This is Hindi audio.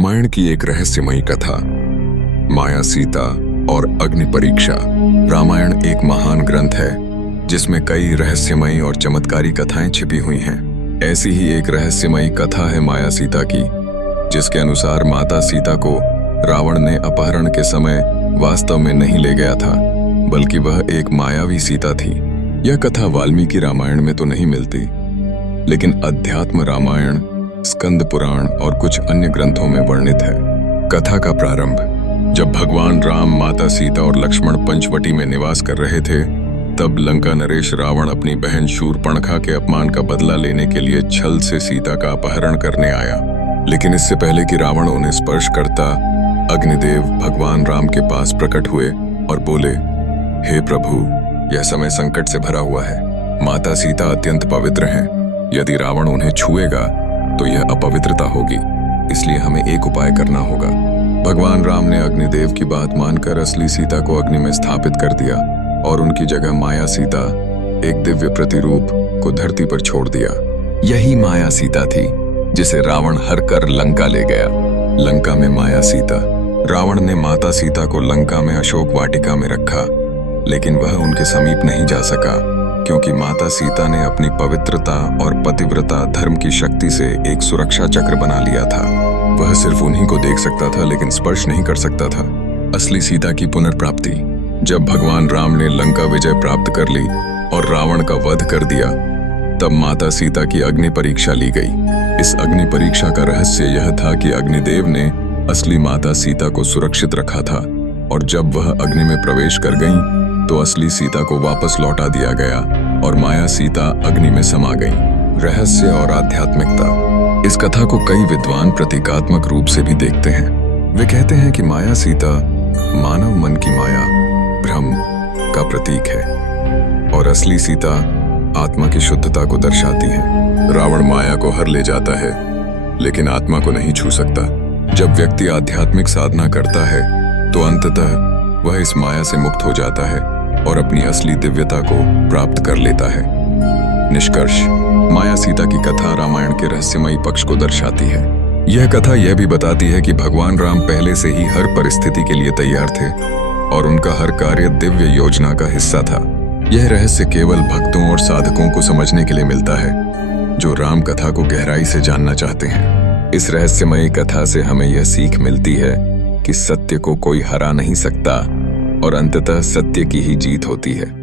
रामायण की एक रहस्यमयी कथा, माया सीता और अग्नि परीक्षा। रामायण एक महान ग्रंथ है जिसमें कई रहस्यमयी और चमत्कारी कथाएं छिपी हुई हैं। ऐसी ही एक रहस्यमयी कथा है माया सीता की, जिसके अनुसार माता सीता को रावण ने अपहरण के समय वास्तव में नहीं ले गया था, बल्कि वह एक मायावी सीता थी। यह कथा वाल्मीकि रामायण में तो नहीं मिलती, लेकिन अध्यात्म रामायण, स्कंद पुराण और कुछ अन्य ग्रंथों में वर्णित है। कथा का प्रारंभ जब भगवान राम, माता सीता और लक्ष्मण पंचवटी में निवास कर रहे थे, तब लंका नरेश रावण अपनी बहन शूर्पणखा के अपमान का बदला लेने के लिए छल से सीता का अपहरण करने आया। लेकिन इससे पहले कि रावण उन्हें स्पर्श करता, अग्निदेव भगवान राम के पास प्रकट हुए और बोले, हे प्रभु, यह समय संकट से भरा हुआ है। माता सीता अत्यंत पवित्र हैं। यदि रावण उन्हें छुएगा तो यह अपवित्रता होगी, इसलिए हमें एक उपाय करना होगा। भगवान राम ने अग्निदेव की बात मानकर असली सीता को अग्नि में स्थापित कर दिया और उनकी जगह माया सीता, एक दिव्य प्रतिरूप, को धरती पर छोड़ दिया। यही माया सीता थी जिसे रावण हर कर लंका ले गया। लंका में माया सीता। रावण ने माता सीता को लंका में अशोक वाटिका में रखा, लेकिन वह उनके समीप नहीं जा सका, क्योंकि माता सीता ने अपनी पवित्रता और पतिव्रता धर्म की शक्ति से एक सुरक्षा चक्र बना लिया था। वह सिर्फ उन्हीं को देख सकता था, लेकिन स्पर्श नहीं कर सकता था। असली सीता की पुनर्प्राप्ति। जब भगवान राम ने लंका विजय प्राप्त कर ली और रावण का वध कर दिया, तब माता सीता की अग्नि परीक्षा ली गई। इस अग्नि परीक्षा का रहस्य यह था कि अग्निदेव ने असली माता सीता को सुरक्षित रखा था, और जब वह अग्नि में प्रवेश कर गईं, तो असली सीता को वापस लौटा दिया गया और माया सीता अग्नि में समा गई। रहस्य और आध्यात्मिकता। इस कथा को कई विद्वान प्रतीकात्मक रूप से भी देखते हैं। वे कहते हैं कि माया सीता मानव मन की माया, भ्रम का प्रतीक है, और असली सीता आत्मा की शुद्धता को दर्शाती है। रावण माया को हर ले जाता है, लेकिन आत्मा को नहीं छू सकता। जब व्यक्ति आध्यात्मिक साधना करता है, तो अंततः वह इस माया से मुक्त हो जाता है और अपनी असली दिव्यता को प्राप्त कर लेता है। निष्कर्ष, माया सीता की कथा रामायण के रहस्यमयी पक्ष को दर्शाती है। यह कथा यह भी बताती है कि भगवान राम पहले से ही हर परिस्थिति के लिए तैयार थे और उनका हर कार्य दिव्य योजना का हिस्सा था। यह रहस्य केवल भक्तों और साधकों को समझने के लिए मिलता है, जो राम कथा को गहराई से जानना चाहते हैं। इस रहस्यमयी कथा से हमें यह सीख मिलती है कि सत्य को कोई हरा नहीं सकता और अंततः सत्य की ही जीत होती है।